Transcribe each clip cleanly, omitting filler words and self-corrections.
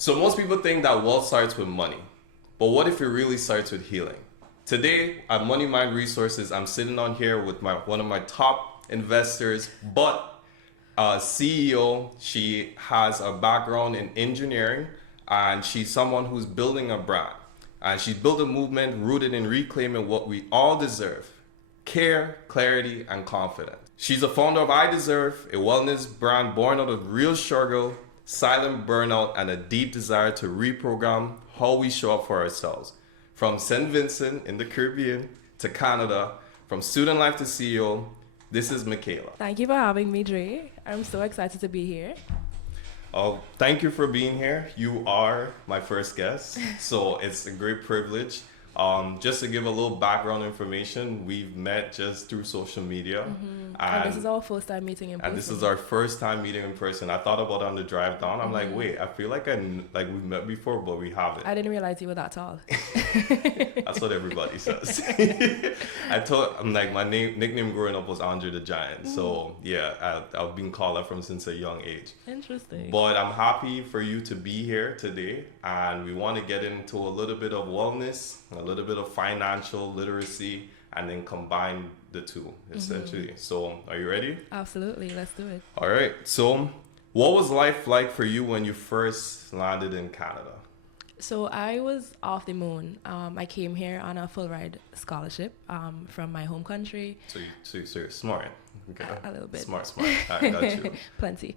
So most people think that wealth starts with money, but what if it really starts with healing? Today at Money Mind Resources, I'm sitting on here with one of my top investors, but CEO. She has a background in engineering, and she's someone who's building a brand. And she's built a movement rooted in reclaiming what we all deserve: care, clarity, and confidence. She's a founder of I Deserve, a wellness brand born out of real struggle, silent burnout, and a deep desire to reprogram how we show up for ourselves. From St. Vincent in the Caribbean to Canada, from student life to CEO, this is Mikhailla. Thank you for having me, Dre. I'm so excited to be here. Oh, thank you for being here. You are my first guest, so it's a great privilege. Just to give a little background information, we've met just through social media. And this is our first time meeting in person. And this is our first time meeting in person. I thought about it on the drive down. I'm like, wait, I feel like we've met before, but we haven't. I didn't realize you were that tall. That's what everybody says. I'm like, my nickname growing up was Andre the Giant. So yeah, I've been called that from since a young age. Interesting. But I'm happy for you to be here today, and we want to get into a little bit of wellness, a little bit of financial literacy, and then combine the two essentially. So are you ready? Absolutely, let's do it. All right. So what was life like for you when you first landed in Canada? So I was off the moon. I came here on a full ride scholarship from my home country. So you're smart. Okay. A little bit. Smart. I got you. Plenty.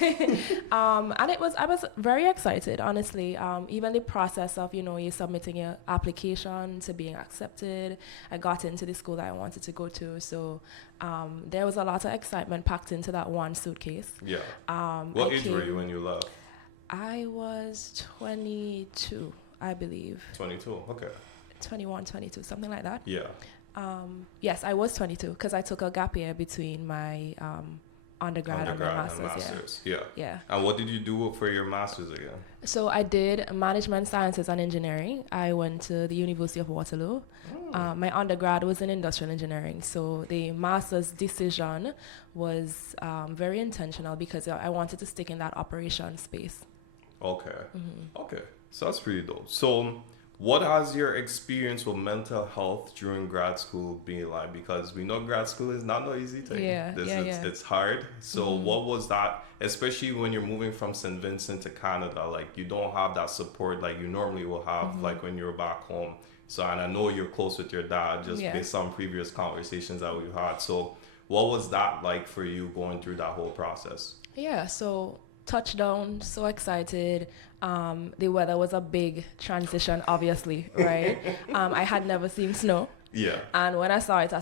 And I was very excited, honestly. Even the process of, you submitting your application to being accepted. I got into the school that I wanted to go to. So there was a lot of excitement packed into that one suitcase. Yeah. What age were you when you left? I was 22, I believe. 22, okay. 21, 22, something like that. Yeah. Yes, I was 22 because I took a gap year between my undergrad and my master's. Yeah. And what did you do for your master's again? So I did management sciences and engineering. I went to the University of Waterloo. My undergrad was in industrial engineering. So the master's decision was very intentional because I wanted to stick in that operation space. Okay. Okay. So that's pretty dope. So what has your experience with mental health during grad school been like? Because we know grad school is not no easy thing. It's hard. So what was that, especially when you're moving from St. Vincent to Canada, like you don't have that support like you normally will have like when you're back home. So, and I know you're close with your dad just based on previous conversations that we've had. So what was that like for you going through that whole process? Yeah, so touchdown, so excited. The weather was a big transition, obviously, right? I had never seen snow. Yeah. And when I saw it,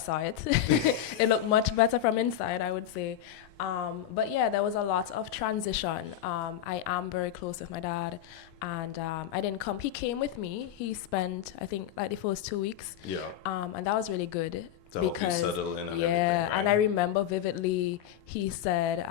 It looked much better from inside, I would say. But yeah, there was a lot of transition. I am very close with my dad, and I didn't come. He came with me. He spent, I think, like the first 2 weeks. Yeah. And that was really good. To help you settle in and everything, right? And I remember vividly, he said,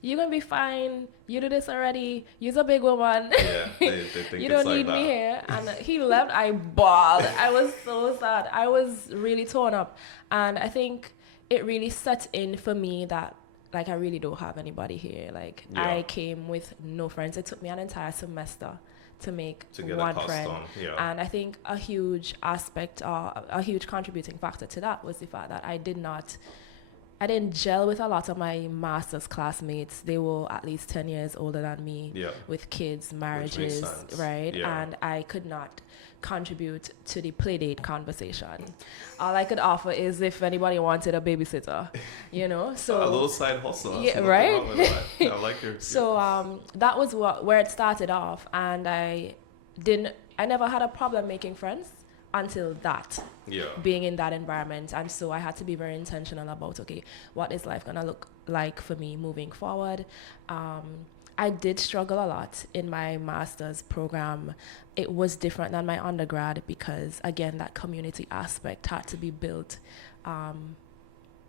you're going to be fine. You do this already. You're a big woman. Yeah, they think you don't need me here. And he left. I bawled. I was so sad. I was really torn up. And I think it really set in for me that, like, I really don't have anybody here. Like, I came with no friends. It took me an entire semester to make one friend. Yeah. And I think a huge aspect, a huge contributing factor to that was the fact that I didn't gel with a lot of my master's classmates. They were at least 10 years older than me, with kids, marriages, right? Yeah. And I could not contribute to the playdate conversation. All I could offer is if anybody wanted a babysitter, So a little side hustle. Yeah, right. I like your. So that was where it started off, and I never had a problem making friends until that, being in that environment. And so I had to be very intentional about, okay, what is life gonna look like for me moving forward? I did struggle a lot in my master's program. It was different than my undergrad because, again, that community aspect had to be built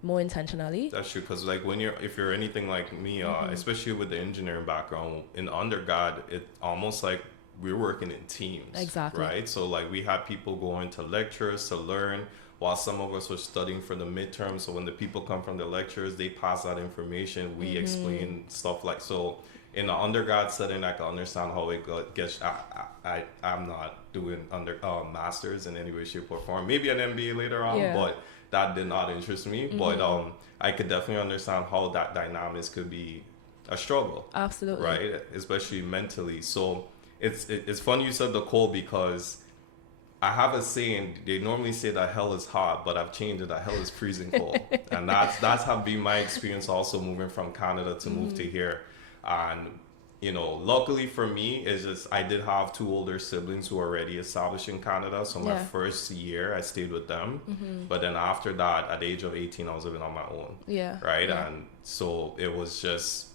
more intentionally. That's true, because like if you're anything like me, especially with the engineering background, in undergrad, it almost like we're working in teams. Exactly. Right? So like we had people going to lectures to learn, while some of us were studying for the midterm. So when the people come from the lectures, they pass that information. We explain stuff like so. In the undergrad setting, I can understand how it gets. I'm not doing masters in any way, shape, or form. Maybe an MBA later on, but that did not interest me. But I could definitely understand how that dynamics could be a struggle. Absolutely. Right, especially mentally. So it's funny you said the cold, because I have a saying. They normally say that hell is hot, but I've changed it that hell is freezing cold, and that's have been my experience also moving from Canada to move to here. And luckily for me, it's just I did have two older siblings who were already established in Canada. So my first year I stayed with them, but then after that, at the age of 18, I was living on my own. Right, and so it was just.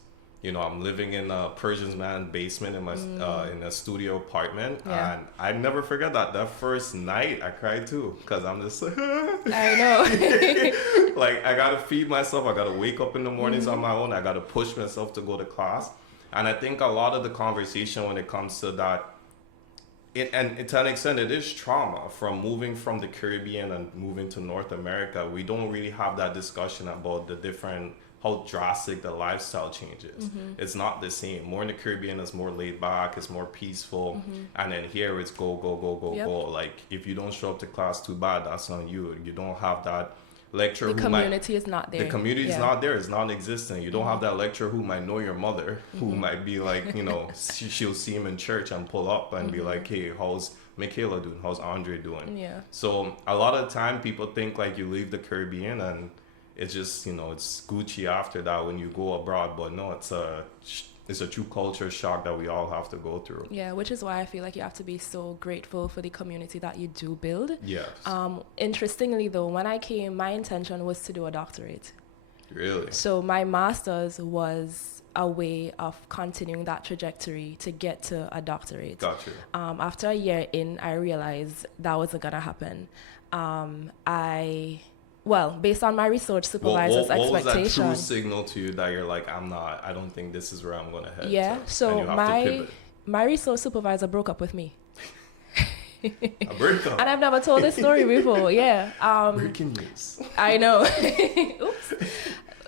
I'm living in a Persian man's basement in my in a studio apartment, and I never forget that first night I cried too, because I'm just I know. like I gotta feed myself, I gotta wake up in the mornings on my own, I gotta push myself to go to class, and I think a lot of the conversation when it comes to that, and to an extent it is trauma from moving from the Caribbean and moving to North America. We don't really have that discussion about the different how drastic the lifestyle changes. It's not the same. More in the Caribbean, it's more laid back, it's more peaceful. And then here it's go, go, go, go, go. Like if you don't show up to class, too bad, that's on you. You don't have that lecturer the community is not there. The community is not there, it's non-existent. You don't have that lecturer who might know your mother, who might be like, she'll see him in church and pull up and be like, hey, how's Mikhailla doing? How's Andre doing? So a lot of the time people think like you leave the Caribbean and it's just, it's Gucci after that when you go abroad. But no, it's a true culture shock that we all have to go through. Yeah, which is why I feel like you have to be so grateful for the community that you do build. Yes. Interestingly, though, when I came, my intention was to do a doctorate. Really? So my master's was a way of continuing that trajectory to get to a doctorate. Gotcha. After a year in, I realized that wasn't going to happen. Well, based on my research supervisor's expectation. What was that true signal to you that you're like, I don't think this is where I'm going to head? Yeah, so my research supervisor broke up with me. A breakup. And I've never told this story before, Breaking news. I know. Oops.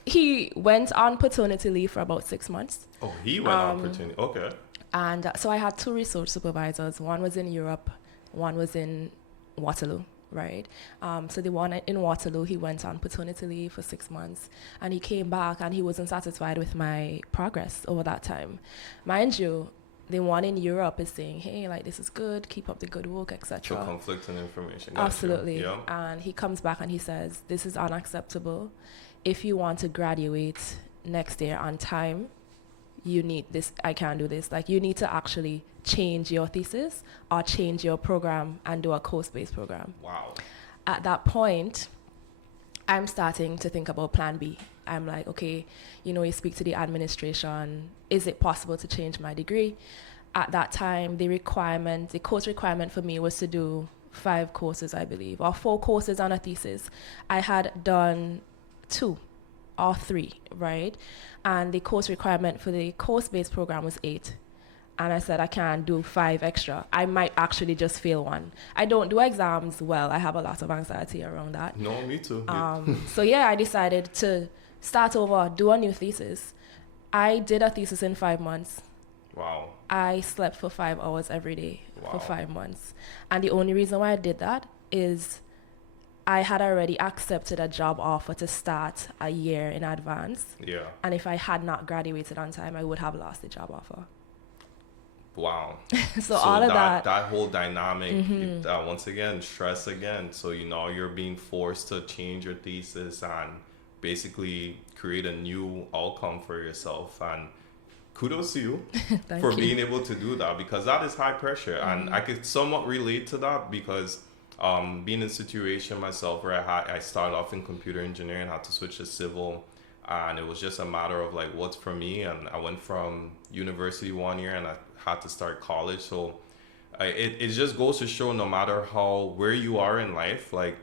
He went on paternity leave for about 6 months. Oh, he went on paternity, okay. And so I had two research supervisors. One was in Europe, one was in Waterloo. Right. So the one in Waterloo, he went on paternity leave for 6 months, and he came back and he wasn't satisfied with my progress over that time. Mind you, the one in Europe is saying, hey, like, this is good, keep up the good work, etc. So conflicting information. Absolutely. Yeah. And he comes back and he says, this is unacceptable. If you want to graduate next year on time, you need this, I can't do this. Like, you need to actually change your thesis or change your program and do a course-based program. Wow. At that point, I'm starting to think about plan B. I'm like, okay, you speak to the administration. Is it possible to change my degree? At that time, the course requirement for me was to do 5 courses, I believe, or 4 courses on a thesis. I had done 2 or 3, right? And the course requirement for the course-based program was 8. And I said, I can't do 5 extra. I might actually just fail 1. I don't do exams well. I have a lot of anxiety around that. No, me too. So I decided to start over, do a new thesis. I did a thesis in 5 months. Wow. I slept for 5 hours every day for 5 months. And the only reason why I did that is I had already accepted a job offer to start a year in advance. Yeah. And if I had not graduated on time, I would have lost the job offer. Wow. So all of that whole dynamic, once again, stress again. So, you're being forced to change your thesis and basically create a new outcome for yourself. And kudos to you for being able to do that, because that is high pressure. And I could somewhat relate to that because being in a situation myself where I started off in computer engineering, had to switch to civil. And it was just a matter of like, what's for me? And I went from university 1 year and I had to start college. So it just goes to show, no matter where you are in life, like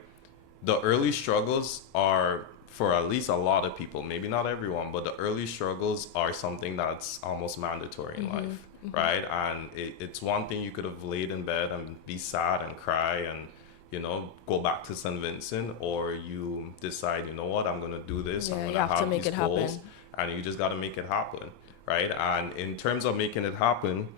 the early struggles are, for at least a lot of people, maybe not everyone, but the early struggles are something that's almost mandatory in life, right? And it's one thing you could have laid in bed and be sad and cry and, go back to St. Vincent, or you decide, you know what, I'm going to do this. I'm going to have make these it goals, happen. and you just got to make it happen, right? And in terms of making it happen,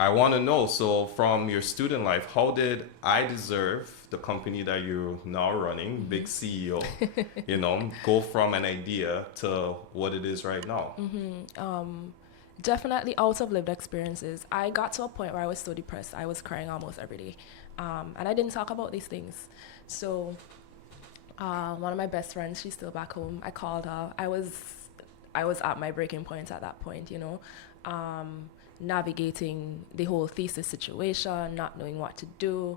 I want to know, so from your student life, how did I Deserve, the company that you're now running, big CEO, go from an idea to what it is right now? Definitely out of lived experiences. I got to a point where I was so depressed, I was crying almost every day. And I didn't talk about these things. So one of my best friends, she's still back home. I called her. I was at my breaking point at that point, navigating the whole thesis situation, not knowing what to do,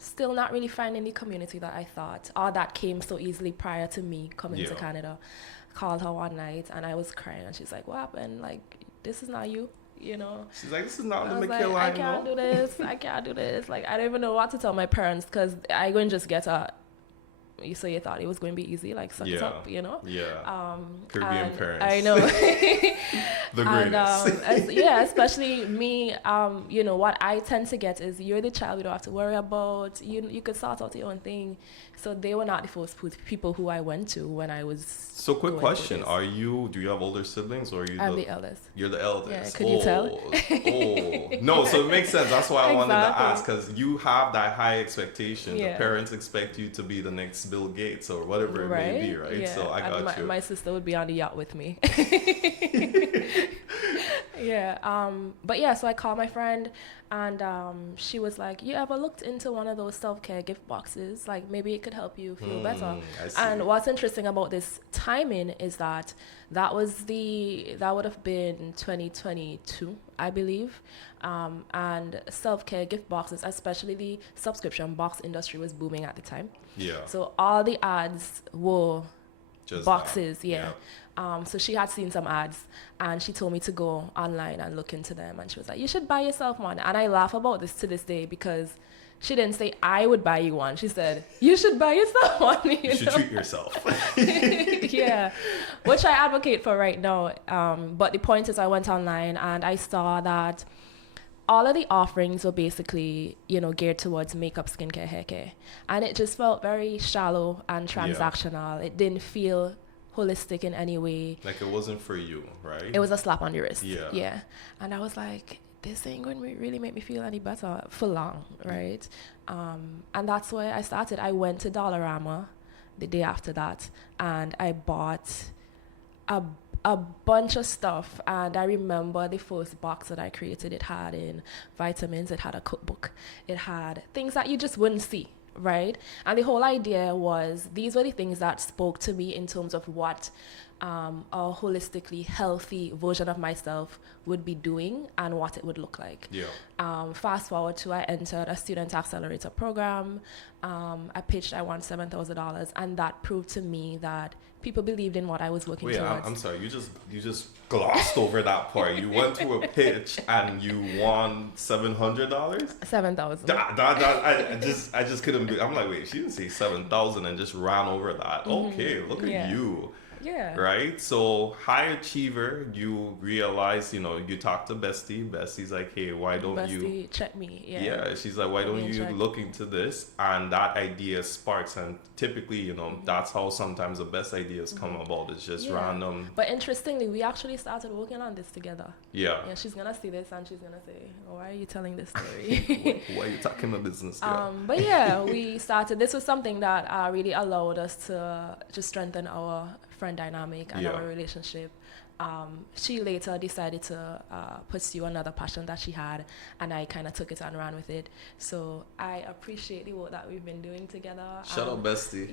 still not really finding the community that I thought, or that came so easily prior to me coming to Canada. Called her one night and I was crying, and she's like, what happened? Like, this is not you, She's like, this is not the Mikhailla. Like, I can't do this. I can't do this. Like, I don't even know what to tell my parents, because I go and just get a, so you thought it was going to be easy, like, suck it up, Yeah. Caribbean parents. I know. The greatest. And, especially me, what I tend to get is, you're the child we don't have to worry about. You could sort out your own thing. So they were not the first people who I went to when I was. So quick question, do you have older siblings, or are you I'm the eldest? You're the eldest. Yeah, could you tell? No, so it makes sense. That's why I wanted to ask, because you have that high expectation. Yeah. The parents expect you to be the next Bill Gates or whatever it may be, right? Yeah. So I got you. My sister would be on the yacht with me. Yeah. But yeah, so I called my friend, and she was like, you ever looked into one of those self-care gift boxes? Like, maybe it could help you feel better. And what's interesting about this timing is that would have been 2022, I believe. And self-care gift boxes, especially the subscription box industry, was booming at the time. Yeah. So all the ads were just boxes. Yeah. So she had seen some ads, and she told me to go online and look into them. And she was like, you should buy yourself one. And I laugh about this to this day, because she didn't say I would buy you one. She said, you should buy yourself one. You should treat yourself. Yeah, which I advocate for right now. But the point is, I went online and I saw that all of the offerings were basically, geared towards makeup, skincare, hair care. And it just felt very shallow and transactional. Yeah. It didn't feel holistic in any way. Like, it wasn't for you, right? It was a slap on the wrist. Yeah. Yeah. And I was like, this ain't going to really make me feel any better for long, right? And that's where I started. I went to Dollarama the day after that, and I bought a bunch of stuff. And I remember the first box that I created, it had in vitamins, it had a cookbook, it had things that you just wouldn't see, right? And the whole idea was, these were the things that spoke to me in terms of what a holistically healthy version of myself would be doing and what it would look like. Yeah. Fast forward to, I entered a student accelerator program. I pitched, I won $7,000, and that proved to me that people believed in what I was working towards. I'm sorry, you just glossed over that part. You went to a pitch and you won $700? $7,000. I just couldn't be. I'm like, wait, she didn't say 7,000 and just ran over that. Okay, look at you. Yeah. Right? So, high achiever, you realize, you talk to Bestie. Bestie's like, hey, why don't Bestie, check me. Yeah, she's like, why don't you look into this? And that idea sparks. And typically, that's how sometimes the best ideas come about. It's just random. But interestingly, we actually started working on this together. Yeah. Yeah, she's going to see this and she's going to say, why are you telling this story? Why are you talking about business? Yeah. But yeah, we started. This was something that really allowed us to just strengthen our friend dynamic and our relationship. She later decided to pursue another passion that she had, and I kind of took it and ran with it. So I appreciate the work that we've been doing together. Shout out, Bestie.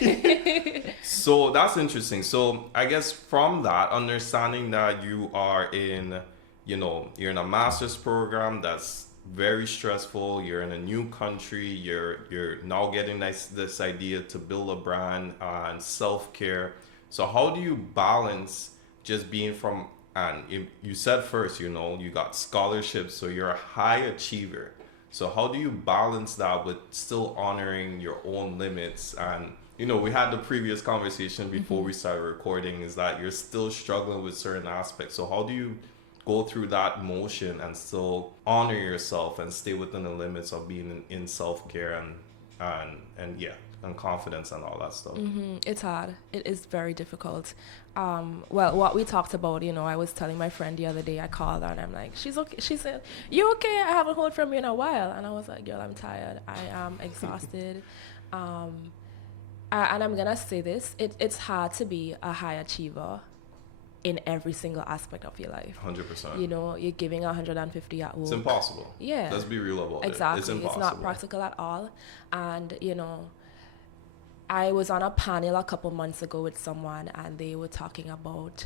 Yeah. So that's interesting. So I guess from that, understanding that you are in, you're in a master's program that's very stressful, you're in a new country, you're now getting this idea to build a brand and self-care. So how do you balance just being from, and you said first, you got scholarships, so you're a high achiever. So how do you balance that with still honoring your own limits? And we had the previous conversation before we started recording, is that you're still struggling with certain aspects. So how do you go through that motion and still honor yourself and stay within the limits of being in self-care and yeah, and confidence and all that stuff. It's hard. It is very difficult. Well, what we talked about, I was telling my friend the other day, I called her and I'm like, she's okay. She said, you okay? I haven't heard from you in a while. And I was like, girl, I'm tired. I am exhausted. And I'm going to say this. It's hard to be a high achiever in every single aspect of your life. 100%. You're giving 150 at work. It's impossible. Yeah. Let's be real about exactly. it. It's impossible. It's not practical at all. And, I was on a panel a couple months ago with someone and they were talking about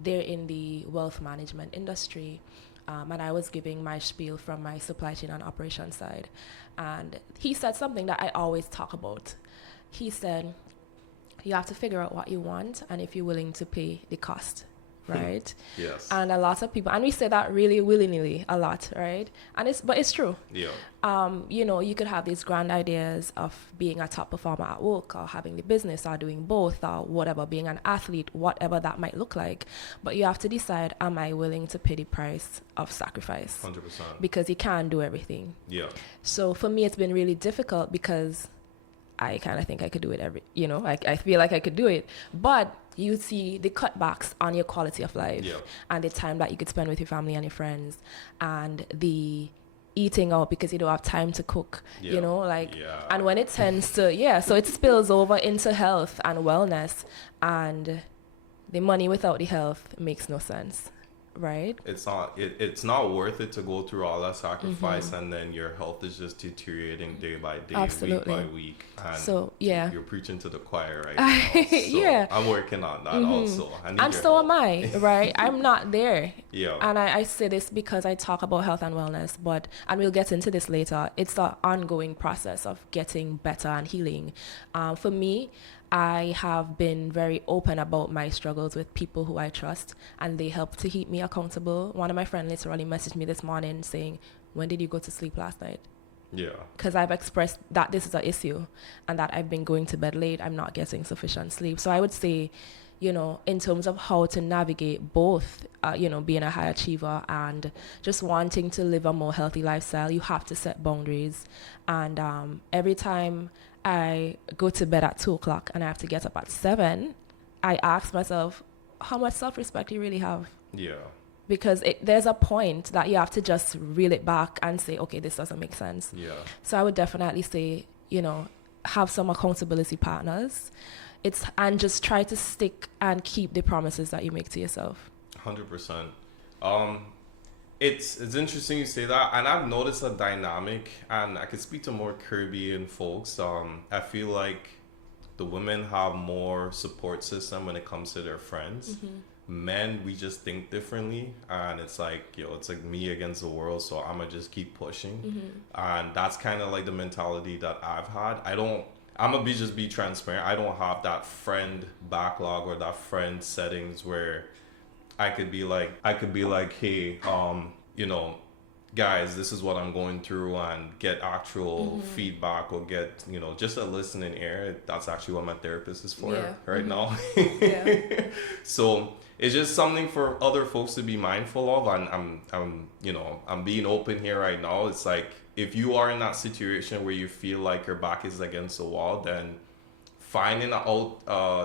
they're in the wealth management industry. And I was giving my spiel from my supply chain and operations side. And he said something that I always talk about. He said, you have to figure out what you want and if you're willing to pay the cost, right? Yes. And a lot of people, and we say that really willingly a lot, right? But it's true. Yeah. You could have these grand ideas of being a top performer at work or having the business or doing both or whatever, being an athlete, whatever that might look like. But you have to decide, am I willing to pay the price of sacrifice? 100%. Because you can't do everything. Yeah. So for me, it's been really difficult because I kind of think I could do it I feel like I could do it. But you see the cutbacks on your quality of life and the time that you could spend with your family and your friends and the eating out because you don't have time to cook, and when it tends to, so it spills over into health and wellness, and the money without the health makes no sense. Right. It's not worth it to go through all that sacrifice and then your health is just deteriorating day by day, Absolutely. week by week. And so yeah, you're preaching to the choir right now. So yeah, I'm working on that also. And so am I, right? I'm not there. Yeah. And I say this because I talk about health and wellness, and we'll get into this later. It's an ongoing process of getting better and healing. For me, I have been very open about my struggles with people who I trust, and they help to keep me accountable. One of my friends literally messaged me this morning saying, when did you go to sleep last night? Yeah. Because I've expressed that this is an issue and that I've been going to bed late. I'm not getting sufficient sleep. So I would say, in terms of how to navigate both, being a high achiever and just wanting to live a more healthy lifestyle, you have to set boundaries. And every time I go to bed at 2:00 and I have to get up at 7, I ask myself, how much self-respect do you really have? Yeah. Because there's a point that you have to just reel it back and say, okay, this doesn't make sense. Yeah. So I would definitely say, have some accountability partners. And just try to stick and keep the promises that you make to yourself. 100%. It's interesting you say that, and I've noticed a dynamic, and I could speak to more Caribbean folks. I feel like the women have more support system when it comes to their friends. Men, we just think differently, and it's like, it's like me against the world, so I'm gonna just keep pushing. And that's kind of like the mentality that I've had. I'm gonna just be transparent. I don't have that friend backlog or that friend settings where I could be like, hey, guys, this is what I'm going through, and get actual feedback or get, just a listening ear. That's actually what my therapist is for right now. So it's just something for other folks to be mindful of. And I'm being open here right now. It's like, if you are in that situation where you feel like your back is against the wall, then finding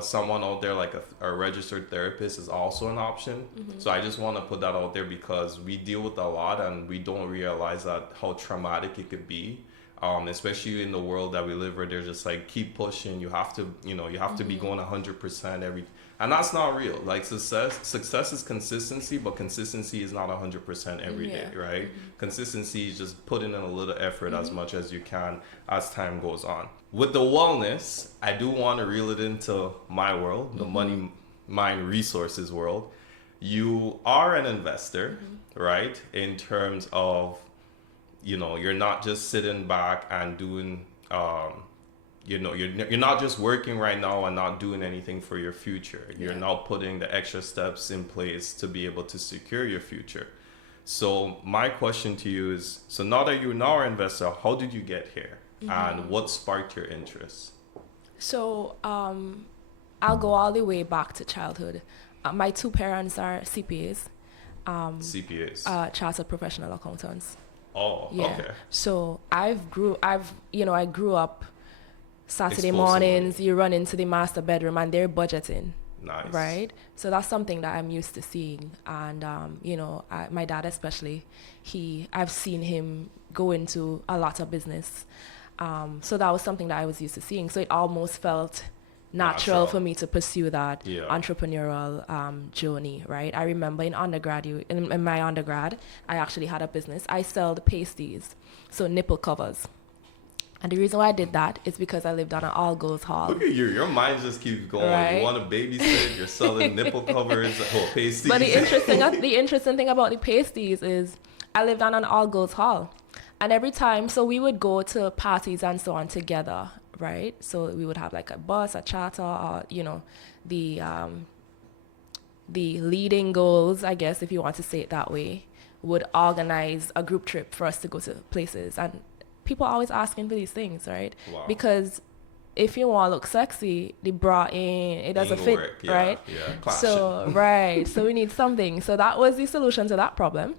someone out there like a registered therapist is also an option. So I just want to put that out there because we deal with a lot and we don't realize that how traumatic it could be, especially in the world that we live where they're just like, keep pushing. You have to, be going 100% and that's not real. Like success is consistency, but consistency is not 100% every day, right? Consistency is just putting in a little effort as much as you can as time goes on. With the wellness, I do want to reel it into my world, the money, mind, resources world. You are an investor, right? In terms of, you're not just sitting back and doing, you're not just working right now and not doing anything for your future. You're now putting the extra steps in place to be able to secure your future. So my question to you is, so now that you're now an investor, how did you get here? And what sparked your interest? So I'll go all the way back to childhood. My two parents are CPAs, CPAs. Chartered professional accountants. Oh, yeah. Okay. So I grew up Saturday mornings, you run into the master bedroom and they're budgeting. Nice. Right? So that's something that I'm used to seeing. And, my dad especially, I've seen him go into a lot of business. So that was something that I was used to seeing. So it almost felt natural for me to pursue that entrepreneurial journey, right? I remember in my undergrad, I actually had a business. I sold pasties, so nipple covers. And the reason why I did that is because I lived on an all-girls hall. Look at you. Your mind just keeps going. Right? You want to babysit, you're selling nipple covers, pasties. But the interesting thing about the pasties is I lived on an all-girls hall. And every time, so we would go to parties and so on together, right? So we would have like a bus, a charter, or, the leading girls, I guess, if you want to say it that way, would organize a group trip for us to go to places. And people are always asking for these things, right? Wow. Because if you want to look sexy, the bra it doesn't fit, right? Yeah. So, right. So we need something. So that was the solution to that problem.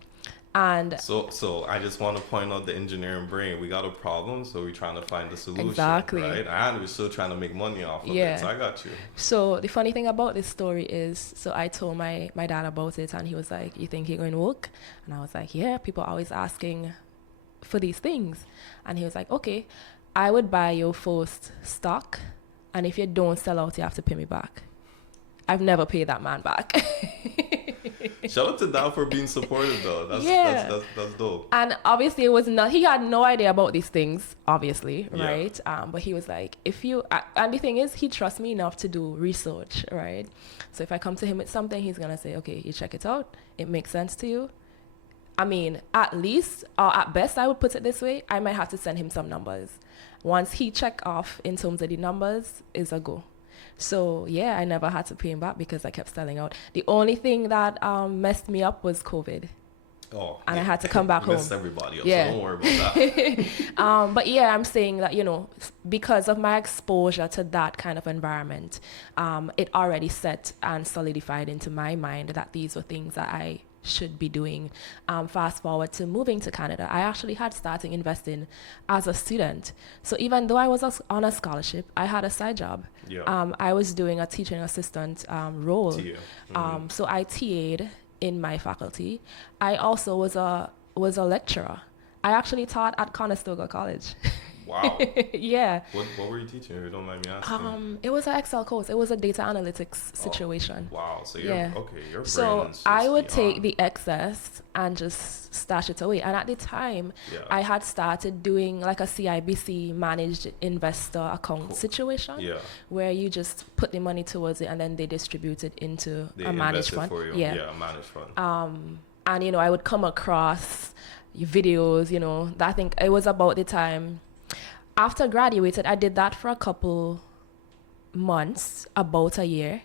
And so I just want to point out the engineering brain. We got a problem, so we're trying to find the solution. Exactly. Right? And we're still trying to make money off of it. So I got you. So the funny thing about this story is, so I told my dad about it, and he was like, "You think you're going to work?" And I was like, "Yeah, people are always asking for these things." And he was like, "Okay, I would buy your first stock, and if you don't sell out, you have to pay me back." I've never paid that man back. Shout out to Dad for being supportive, though. That's dope. And obviously, he had no idea about these things, obviously, right? But he was like, and the thing is, he trusts me enough to do research, right? So if I come to him with something, he's going to say, "Okay, you check it out. It makes sense to you." I mean, at least, or at best, I would put it this way, I might have to send him some numbers. Once he check off in terms of the numbers, is a go. So, yeah, I never had to pay him back because I kept selling out. The only thing that messed me up was COVID. Oh, and I had to come back home. Messed everybody up, so don't worry about that. But yeah, I'm saying that, because of my exposure to that kind of environment, it already set and solidified into my mind that these were things that I should be doing. Fast forward to moving to Canada, I actually had started investing as a student. So even though I was on a scholarship, I had a side job. I was doing a teaching assistant role. So I TA'd in my faculty. I also was a lecturer. I actually taught at Conestoga College. Wow. Yeah. What were you teaching, if you don't mind me asking? It was an Excel course. It was a data analytics situation. Wow. So your brain So I would take the excess and just stash it away. And at the time, I had started doing like a CIBC managed investor account situation, where you just put the money towards it and then they distribute it into a managed fund. For you. Yeah, a managed fund. And I would come across videos. I think it was about the time. After I graduated, I did that for a couple months, about a year.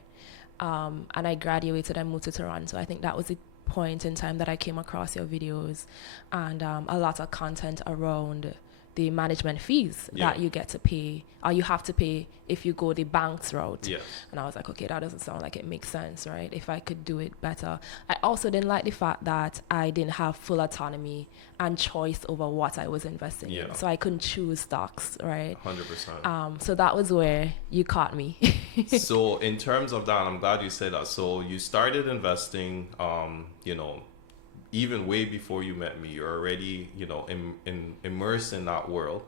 And I graduated and moved to Toronto. I think that was the point in time that I came across your videos and a lot of content around the management fees that you get to pay, or you have to pay if you go the bank's route. And I was like, okay, that doesn't sound like it makes sense, right? If I could do it better. I also didn't like the fact that I didn't have full autonomy and choice over what I was investing in. So I couldn't choose stocks, right? 100%. So that was where you caught me. So in terms of that, I'm glad you said that. So you started investing, even way before you met me. You're already, immersed in that world.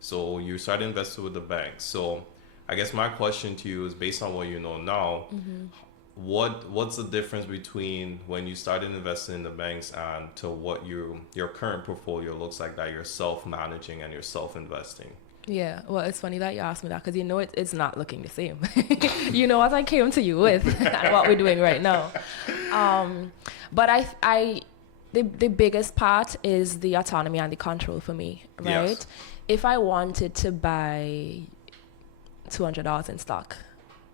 So you started investing with the bank. So I guess my question to you is, based on what you know now, what's the difference between when you started investing in the banks and to what your current portfolio looks like, that you're self-managing and you're self-investing? Yeah, well, it's funny that you asked me that, because it's not looking the same. What I came to you with and what we're doing right now. But the biggest part is the autonomy and the control for me, right? Yes. If I wanted to buy $200 in stock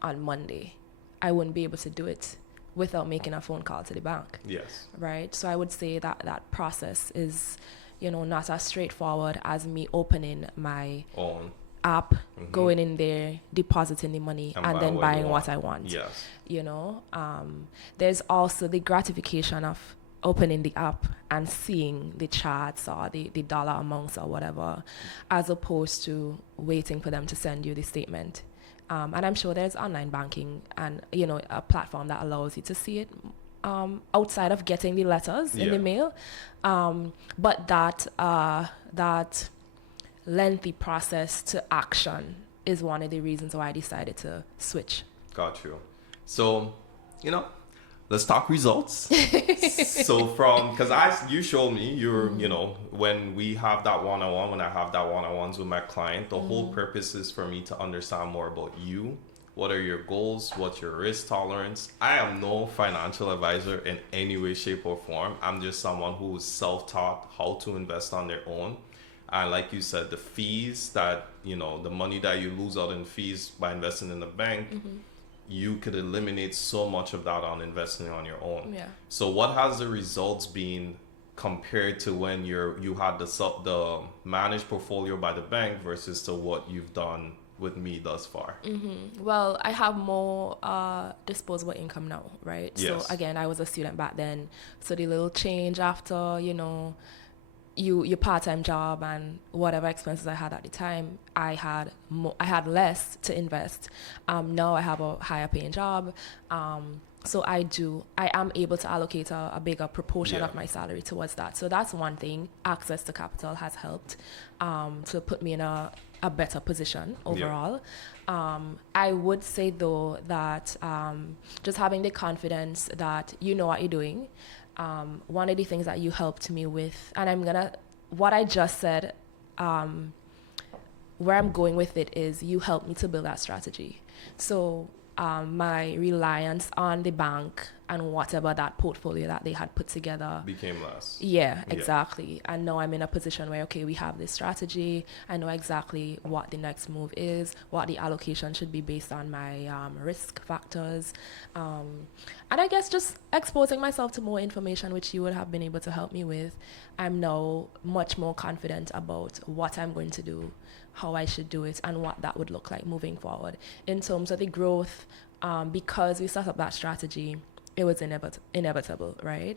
on Monday, I wouldn't be able to do it without making a phone call to the bank. Yes. Right? So I would say that process is, not as straightforward as me opening my own app, going in there, depositing the money, and then buying what I want. Yes. There's also the gratification of opening the app and seeing the charts or the dollar amounts or whatever, as opposed to waiting for them to send you the statement. And I'm sure there's online banking and, you know, a platform that allows you to see it outside of getting the letters in the mail. But that lengthy process to action is one of the reasons why I decided to switch. Got you. So, you know, let's talk results. So because you showed me, you know, when we have that one-on-one, when I have that one-on-ones with my client, the whole purpose is for me to understand more about you. What are your goals? What's your risk tolerance? I am no financial advisor in any way, shape, or form. I'm just someone who is self-taught how to invest on their own. And like you said, the fees that, you know, the money that you lose out in fees by investing in the bank, you could eliminate so much of that on investing on your own. Yeah. So what has the results been compared to when you had the managed portfolio by the bank versus to what you've done with me thus far? Well, I have more disposable income now, right? Yes. So again, I was a student back then. So the little change after, you know, your part-time job and whatever expenses I had at the time, I had less to invest. Now I have a higher paying job. So I am able to allocate a bigger proportion of my salary towards that. So that's one thing. Access to capital has helped to put me in a better position overall. I would say though that just having the confidence that you know what you're doing. One of the things that you helped me with, and what I just said, where I'm going with it is you helped me to build that strategy. So my reliance on the bank and whatever that portfolio that they had put together became less. Yeah, exactly. And now I'm in a position where, okay, we have this strategy. I know exactly what the next move is, what the allocation should be based on my risk factors. And I guess just exposing myself to more information, which you would have been able to help me with. I'm now much more confident about what I'm going to do, how I should do it, and what that would look like moving forward. In terms of the growth, because we set up that strategy, it was inevitable, right?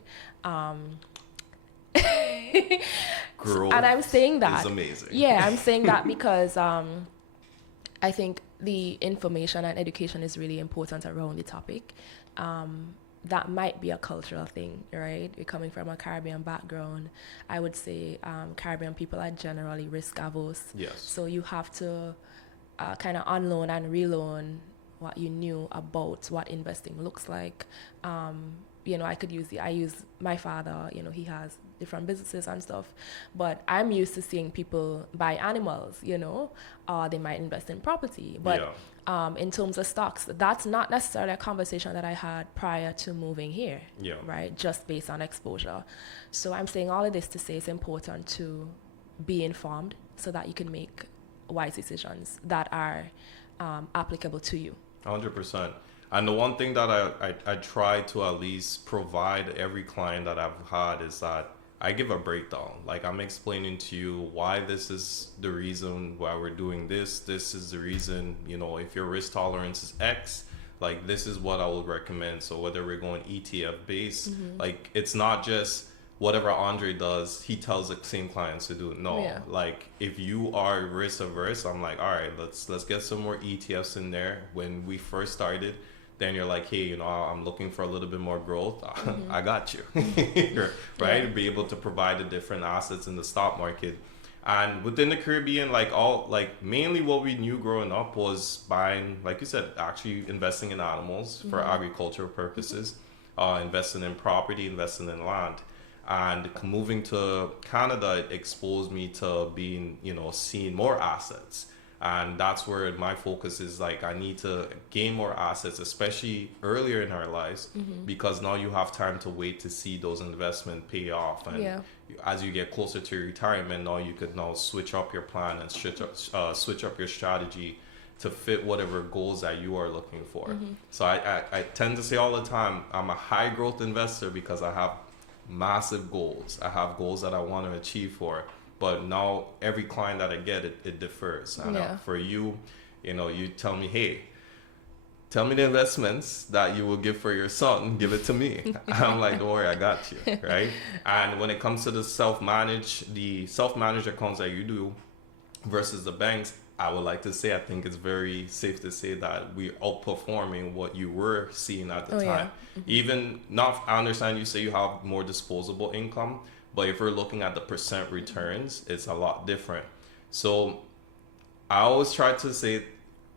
Growth, and I'm saying that is amazing. Yeah, I'm saying that because I think the information and education is really important around the topic. That might be a cultural thing, right? We're coming from a Caribbean background. I would say Caribbean people are generally risk averse. Yes. So you have to kind of unlearn and relearn what you knew about what investing looks like. You know, I use my father, you know, he has different businesses and stuff, but I'm used to seeing people buy animals, you know, or they might invest in property. But in terms of stocks, that's not necessarily a conversation that I had prior to moving here, right? Just based on exposure. So I'm saying all of this to say it's important to be informed so that you can make wise decisions that are applicable to you. 100%. And the one thing that I try to at least provide every client that I've had is that I give a breakdown. Like, I'm explaining to you why this is the reason why we're doing this. This is the reason, you know, if your risk tolerance is X, like, this is what I would recommend. So whether we're going ETF based, like, it's not just whatever Andre does, he tells the same clients to do it. No, like, if you are risk averse, I'm like, all right, let's get some more ETFs in there. When we first started, then you're like, hey, you know, I'm looking for a little bit more growth. I got you, right? Be able to provide the different assets in the stock market. And within the Caribbean, mainly what we knew growing up was buying, like you said, actually investing in animals for agricultural purposes, investing in property, investing in land. And moving to Canada exposed me to being, you know, seeing more assets. And that's where my focus is. Like, I need to gain more assets, especially earlier in our lives, because now you have time to wait to see those investments pay off. And as you get closer to retirement, now you could now switch up your plan and switch up your strategy to fit whatever goals that you are looking for. So I tend to say all the time, I'm a high growth investor because I have massive goals. I have goals that I want to achieve for. But now every client that I get, it differs. And for you, you know, you tell me, hey, tell me the investments that you will give for your son. Give it to me. I'm like, don't worry, I got you, right? And when it comes to the self-managed accounts that you do versus the banks, I would like to say, I think it's very safe to say that we're outperforming what you were seeing at the time. Yeah. Mm-hmm. Even not, I understand you say you have more disposable income, but if we're looking at the percent returns, it's a lot different. So I always try to say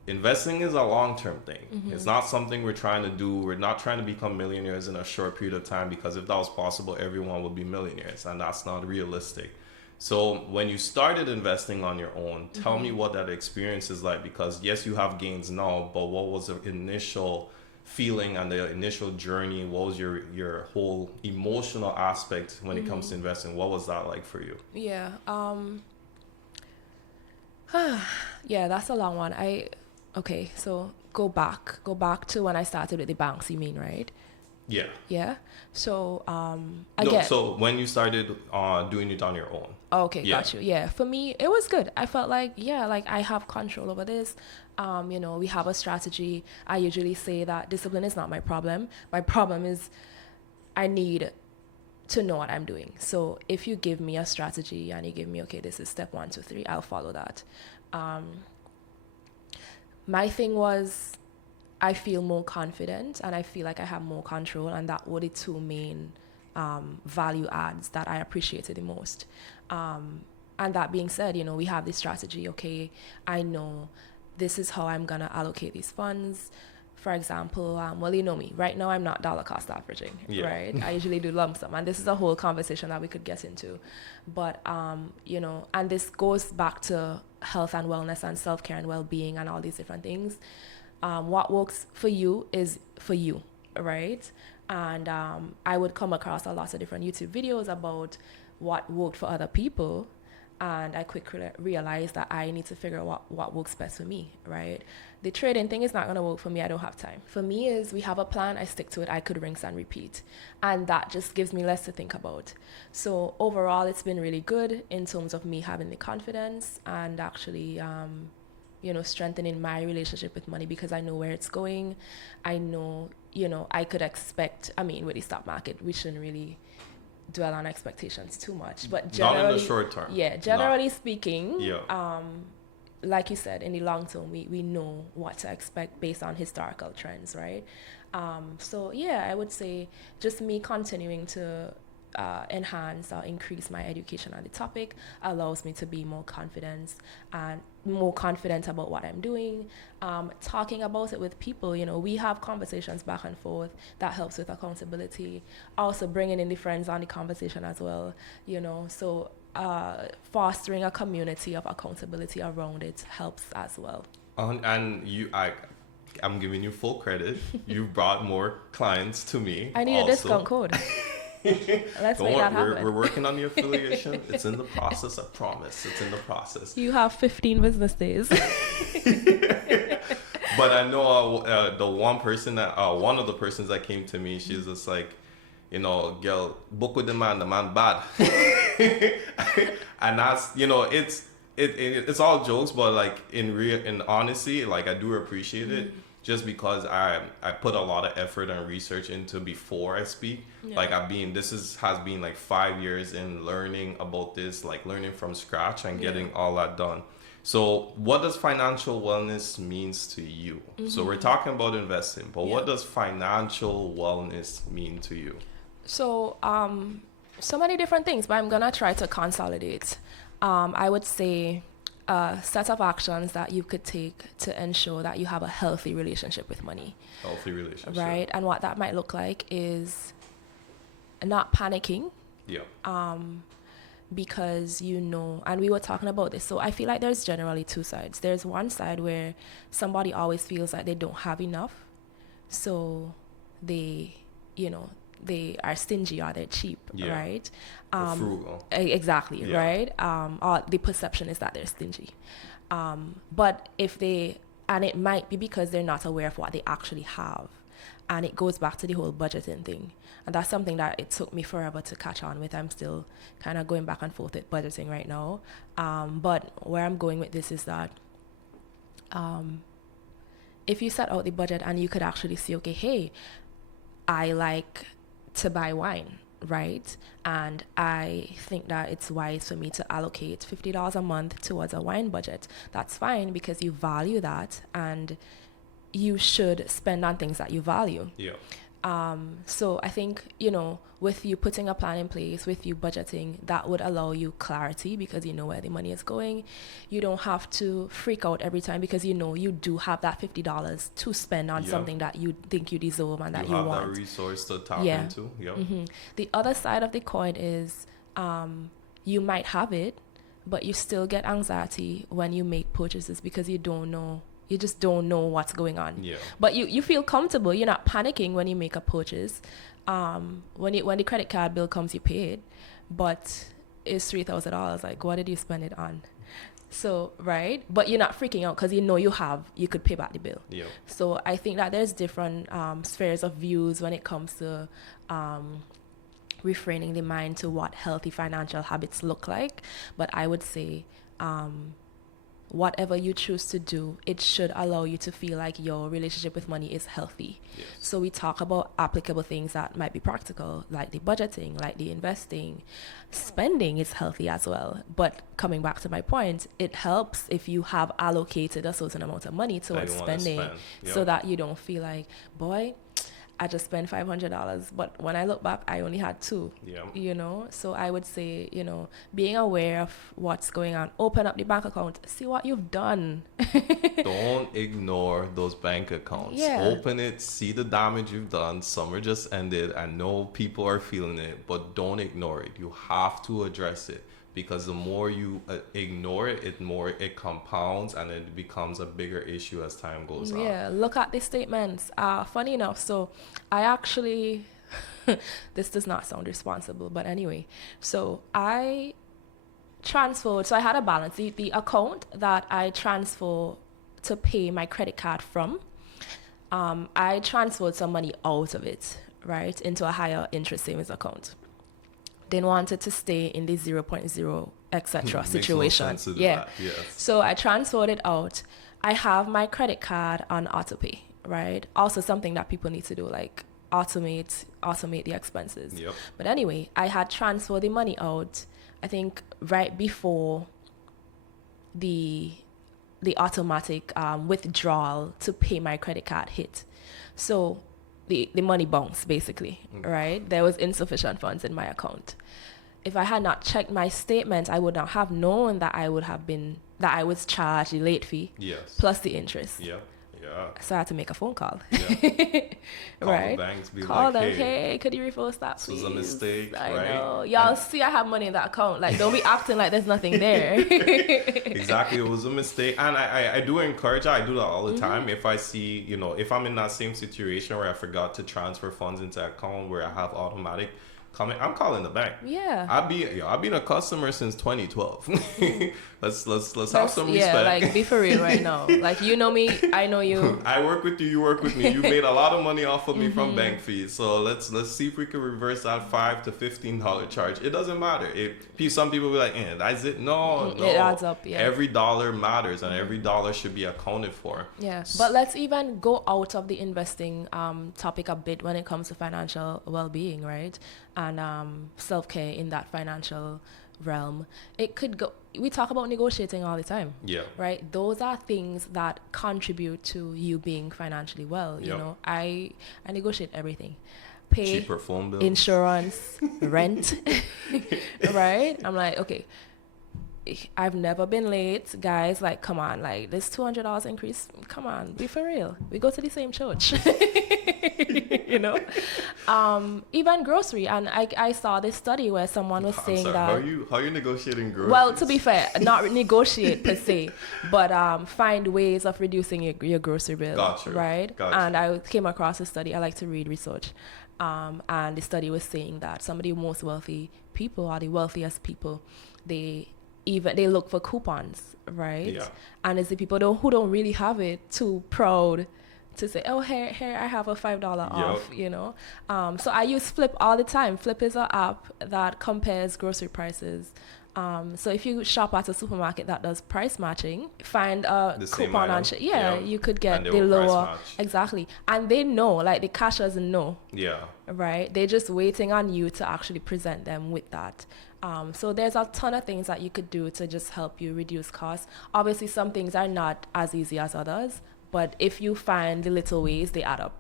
investing is a long-term thing. Mm-hmm. It's not something we're trying to do. We're not trying to become millionaires in a short period of time, because if that was possible, everyone would be millionaires, and that's not realistic. So when you started investing on your own, tell mm-hmm. me what that experience is like, because yes, you have gains now, but what was the initial feeling and the initial journey? What was your whole emotional aspect when mm-hmm. it comes to investing? What was that like for you? Yeah. Yeah, that's a long one. Okay, so go back to when I started with the banks, you mean, right? Yeah. Yeah. So so when you started doing it on your own. Okay, yeah. Got you. Yeah. For me, it was good. I felt like, like I have control over this. We have a strategy. I usually say that discipline is not my problem. My problem is I need to know what I'm doing. So if you give me a strategy and you give me, okay, this is step 1, 2, 3, I'll follow that. My thing was, I feel more confident and I feel like I have more control, and that were the two main value adds that I appreciated the most. And that being said, we have this strategy. Okay, I know this is how I'm gonna allocate these funds. For example, well, you know me. Right now, I'm not dollar cost averaging, right? I usually do lump sum, and this is a whole conversation that we could get into. But, and this goes back to health and wellness and self-care and well-being and all these different things. What works for you is for you, right? And I would come across a lot of different YouTube videos about what worked for other people, and I quickly realized that I need to figure out what works best for me, right? The trading thing is not going to work for me. I don't have time. For me is we have a plan, I stick to it, I could rinse and repeat. And that just gives me less to think about. So overall, it's been really good in terms of me having the confidence and actually, strengthening my relationship with money, because I know where it's going. I know, I could expect, with the stock market, we shouldn't really dwell on expectations too much, but generally, not in the short term. Yeah, generally speaking, like you said, in the long term, we know what to expect based on historical trends, right? So I would say just me continuing to enhance or increase my education on the topic allows me to be more confident about what I'm doing. Talking about it with people, we have conversations back and forth that helps with accountability. Also bringing in the friends on the conversation as well, so fostering a community of accountability around it helps as well. And I'm giving you full credit. You brought more clients to me. I need a discount code. Let's make that happen. We're working on the affiliation. It's in the process, I promise. It's in the process. You have 15 business days. But I know the one of the persons that came to me, she's just like, girl, book with the man bad. And that's, it's all jokes, but like in honesty, like I do appreciate it. Just because I put a lot of effort and research into before I speak. Like has been like 5 years in learning about this, like learning from scratch and getting all that done. So what does financial wellness means to you? Mm-hmm. So we're talking about investing, but what does financial wellness mean to you? So so many different things, but I'm gonna try to consolidate. I would say a set of actions that you could take to ensure that you have a healthy relationship with money. Healthy relationship. Right? And what that might look like is not panicking. Yeah. Because and we were talking about this. So I feel like there's generally two sides. There's one side where somebody always feels like they don't have enough. So they are stingy or they're cheap, right? Frugal. Exactly, right? Or the perception is that they're stingy. But and it might be because they're not aware of what they actually have. And it goes back to the whole budgeting thing. And that's something that it took me forever to catch on with. I'm still kind of going back and forth with budgeting right now. But where I'm going with this is that if you set out the budget and you could actually see, okay, hey, I like to buy wine, right? And I think that it's wise for me to allocate $50 a month towards a wine budget. That's fine because you value that and you should spend on things that you value. Yeah. So I think, with you putting a plan in place, with you budgeting, that would allow you clarity because you know where the money is going. You don't have to freak out every time because you do have that $50 to spend on something that you think you deserve and that you want. You have that resource to tap into. Yep. Mm-hmm. The other side of the coin is you might have it, but you still get anxiety when you make purchases because you don't know. You just don't know what's going on. Yeah. But you feel comfortable. You're not panicking when you make a purchase. When the credit card bill comes, you pay it. But it's $3,000. Like, what did you spend it on? So, right? But you're not freaking out because you could pay back the bill. Yeah. So I think that there's different spheres of views when it comes to refraining the mind to what healthy financial habits look like. But I would say whatever you choose to do, it should allow you to feel like your relationship with money is healthy. Yes. So we talk about applicable things that might be practical, like the budgeting, like the investing. Spending is healthy as well. But coming back to my point, it helps if you have allocated a certain amount of money towards spending so that you don't feel like, boy, I just spent $500, but when I look back, I only had $2. Yeah. So I would say, being aware of what's going on, open up the bank account, see what you've done. Don't ignore those bank accounts. Yeah. Open it, see the damage you've done. Summer just ended. I know people are feeling it, but don't ignore it. You have to address it. Because the more you ignore it, more it compounds and it becomes a bigger issue as time goes on. Yeah, look at the statements. Funny enough, so I actually, this does not sound responsible, but anyway. So I transferred, so I had a balance. The account that I transfer to pay my credit card from, I transferred some money out of it, right, into a higher interest savings account. Didn't want it to stay in the 0.0 etc. situation. No sense to do Yeah. that. Yes. So I transferred it out. I have my credit card on autopay, right? Also something that people need to do, like automate the expenses. Yep. But anyway, I had transferred the money out, I think right before the automatic withdrawal to pay my credit card hit. So the money bounced, basically, right? There was insufficient funds in my account. If I had not checked my statement, I would not have known that I was charged the late fee plus the interest. Yeah. Yeah. So I had to make a phone call. Yeah. Call right? the banks, Call them, hey, could you reverse that, please? This was a mistake, I right? know. Y'all see I have money in that account. Like, don't be acting like there's nothing there. Exactly. It was a mistake. And I do encourage that. I do that all the time. If I see, if I'm in that same situation where I forgot to transfer funds into an account where I have automatic coming, I'm calling the bank. Yeah. I've been a customer since 2012. let's have some respect. Yeah, like be for real right now. Like, you know me, I know you. I work with you, you work with me. You made a lot of money off of me from bank fees. So let's see if we can reverse that $5 to $15 charge. It doesn't matter. Some people be like, that's it. No. It adds up, yeah. Every dollar matters and every dollar should be accounted for. Yeah. But let's even go out of the investing topic a bit when it comes to financial well-being, right? And self-care in that financial realm. It could go, we talk about negotiating all the time. Yeah. Right? Those are things that contribute to you being financially well. You know, I negotiate everything. Pay, cheaper phone bill, insurance, rent. Right? I'm like, okay, I've never been late, guys. Like, come on, like this $200 increase. Come on, be for real. We go to the same church. Even grocery. And I saw this study where someone was saying that. How are you negotiating groceries? Well, to be fair, not negotiate per se, but find ways of reducing your grocery bill. Gotcha. Right? Gotcha. And I came across a study. I like to read research. And the study was saying that some of the most wealthy people are the wealthiest people. They look for coupons, right? Yeah. And it's the people who don't really have it too proud to say, oh, here I have a $5 off, So I use Flip all the time. Flip is an app that compares grocery prices So if you shop at a supermarket that does price matching, find a coupon and you could get the lower. Exactly. And they know, like the cashiers know. Yeah. Right? They're just waiting on you to actually present them with that. So there's a ton of things that you could do to just help you reduce costs. Obviously, some things are not as easy as others, but if you find the little ways, they add up.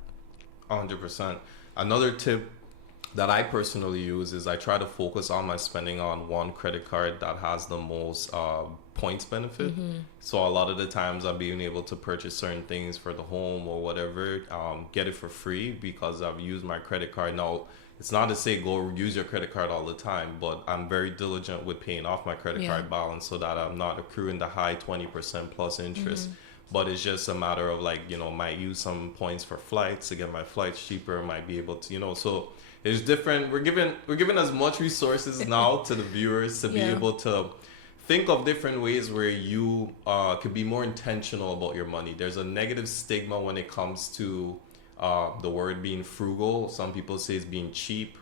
100%. Another tip that I personally use is I try to focus on my spending on one credit card that has the most points benefit. So a lot of the times I'm being able to purchase certain things for the home or whatever, get it for free because I've used my credit card. Now, it's not to say go use your credit card all the time, but I'm very diligent with paying off my credit card balance so that I'm not accruing the high 20% plus interest. But it's just a matter of like, might use some points for flights to get my flights cheaper, might be able to, so it's different. We're given as much resources now to the viewers to be able to think of different ways where you could be more intentional about your money. There's a negative stigma when it comes to the word being frugal. Some people say it's being cheap,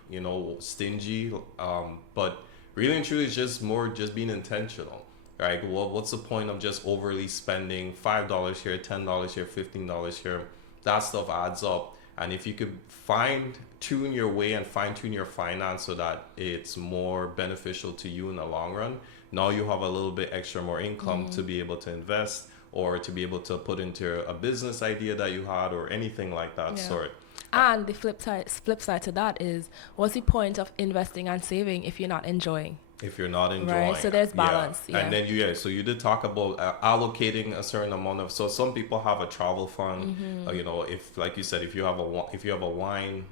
stingy. But really and truly, it's just being intentional, right? Well, what's the point of just overly spending $5 here, $10 here, $15 here? That stuff adds up. And if you could fine-tune your way and fine-tune your finance so that it's more beneficial to you in the long run, now you have a little bit extra more income to be able to invest or to be able to put into a business idea that you had or anything like that sort. And the flip side to that is, what's the point of investing and saving if you're not enjoying? If you're not enjoying. Right, so there's balance. And then so you did talk about allocating a certain amount of, so some people have a travel fund, if, like you said, if you have a wine.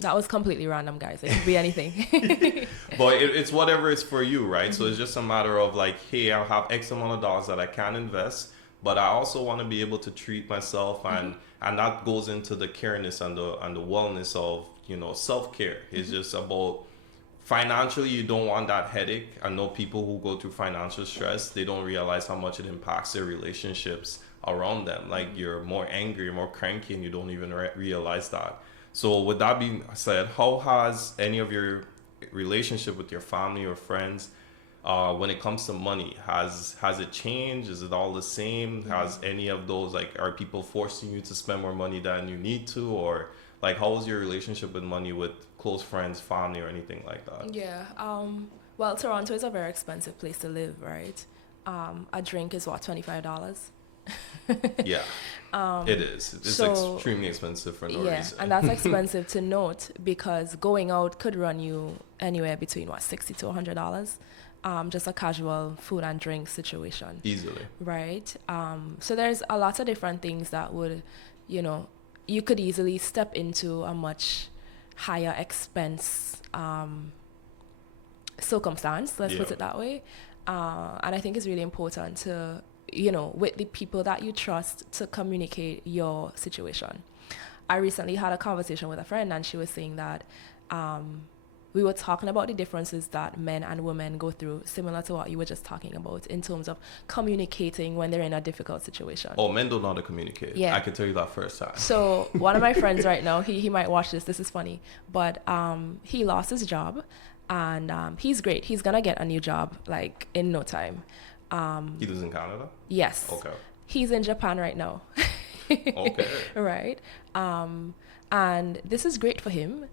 That was completely random, guys. It could be anything. But it's whatever it's for you, right? So it's just a matter of like, hey, I have X amount of dollars that I can invest, but I also want to be able to treat myself, and that goes into the careness and the wellness of, self-care. It's just about, financially, you don't want that headache. I know people who go through financial stress, they don't realize how much it impacts their relationships around them. Like, you're more angry, you're more cranky, and you don't even realize that. So with that being said, how has any of your relationship with your family or friends, when it comes to money, has it changed? Is it all the same? Has any of those, like, are people forcing you to spend more money than you need to? Or like, how was your relationship with money with close friends, family, or anything like that? Yeah. Well, Toronto is a very expensive place to live, right? A drink is what, $25? Yeah. It is. It's extremely expensive for no reason. And that's expensive to note because going out could run you anywhere between $60 to $100. Just a casual food and drink situation. Easily. Right. So there's a lot of different things that would, you could easily step into a much higher expense circumstance, let's put it that way. And I think it's really important to, with the people that you trust, to communicate your situation. I recently had a conversation with a friend, and she was saying that we were talking about the differences that men and women go through, similar to what you were just talking about, in terms of communicating when they're in a difficult situation. Oh, men don't know how to communicate. Yeah. I can tell you that first time. So one of my friends right now, he might watch this. This is funny. But he lost his job, and he's great. He's going to get a new job, like, in no time. He lives in Canada? Yes. Okay. He's in Japan right now. Okay. Right. And this is great for him,